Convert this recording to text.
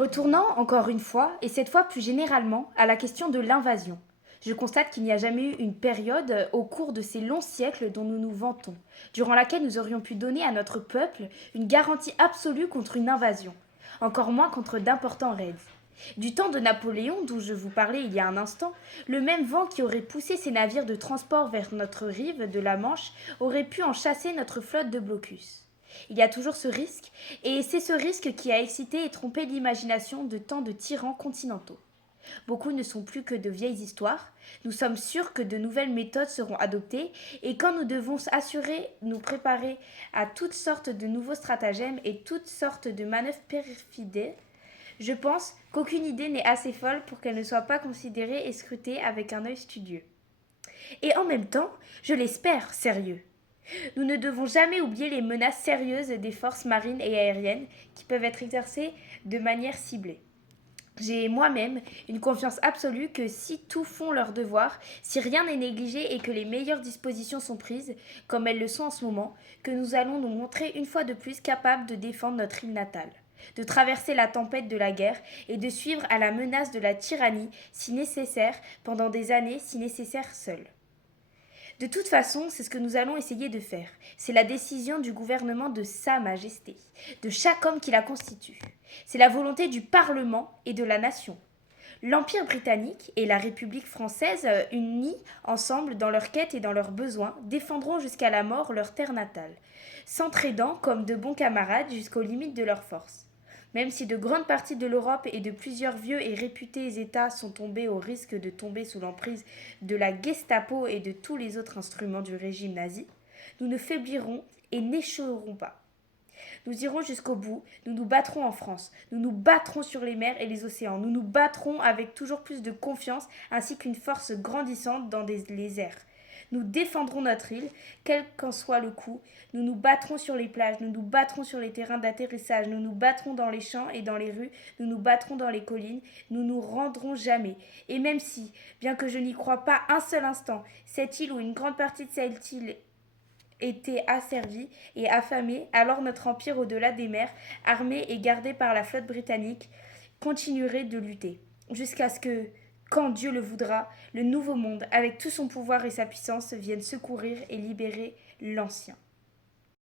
Retournant encore une fois, et cette fois plus généralement, à la question de l'invasion. Je constate qu'il n'y a jamais eu une période au cours de ces longs siècles dont nous nous vantons, durant laquelle nous aurions pu donner à notre peuple une garantie absolue contre une invasion, encore moins contre d'importants raids. Du temps de Napoléon, dont je vous parlais il y a un instant, le même vent qui aurait poussé ces navires de transport vers notre rive de la Manche aurait pu en chasser notre flotte de blocus. Il y a toujours ce risque, et c'est ce risque qui a excité et trompé l'imagination de tant de tyrans continentaux. Beaucoup ne sont plus que de vieilles histoires. Nous sommes sûrs que de nouvelles méthodes seront adoptées, et quand nous devons nous préparer à toutes sortes de nouveaux stratagèmes et toutes sortes de manœuvres perfides, je pense qu'aucune idée n'est assez folle pour qu'elle ne soit pas considérée et scrutée avec un œil studieux. Et en même temps, je l'espère, sérieux. Nous ne devons jamais oublier les menaces sérieuses des forces marines et aériennes qui peuvent être exercées de manière ciblée. J'ai moi-même une confiance absolue que si tous font leur devoir, si rien n'est négligé et que les meilleures dispositions sont prises, comme elles le sont en ce moment, que nous allons nous montrer une fois de plus capables de défendre notre île natale, de traverser la tempête de la guerre et de suivre à la menace de la tyrannie si nécessaire pendant des années si nécessaire seuls. De toute façon, c'est ce que nous allons essayer de faire. C'est la décision du gouvernement de Sa Majesté, de chaque homme qui la constitue. C'est la volonté du Parlement et de la nation. L'Empire britannique et la République française, unis ensemble dans leur quête et dans leurs besoins, défendront jusqu'à la mort leur terre natale, s'entraidant comme de bons camarades jusqu'aux limites de leurs forces. Même si de grandes parties de l'Europe et de plusieurs vieux et réputés États sont tombés au risque de tomber sous l'emprise de la Gestapo et de tous les autres instruments du régime nazi, nous ne faiblirons et n'échouerons pas. Nous irons jusqu'au bout, nous nous battrons en France, nous nous battrons sur les mers et les océans, nous nous battrons avec toujours plus de confiance ainsi qu'une force grandissante dans les airs. Nous défendrons notre île, quel qu'en soit le coup. Nous nous battrons sur les plages, nous nous battrons sur les terrains d'atterrissage, nous nous battrons dans les champs et dans les rues, nous nous battrons dans les collines, nous nous rendrons jamais. Et même si, bien que je n'y crois pas un seul instant, cette île ou une grande partie de cette île était asservie et affamée, alors notre empire au-delà des mers, armé et gardé par la flotte britannique, continuerait de lutter, jusqu'à ce que, quand Dieu le voudra, le nouveau monde, avec tout son pouvoir et sa puissance, vienne secourir et libérer l'ancien.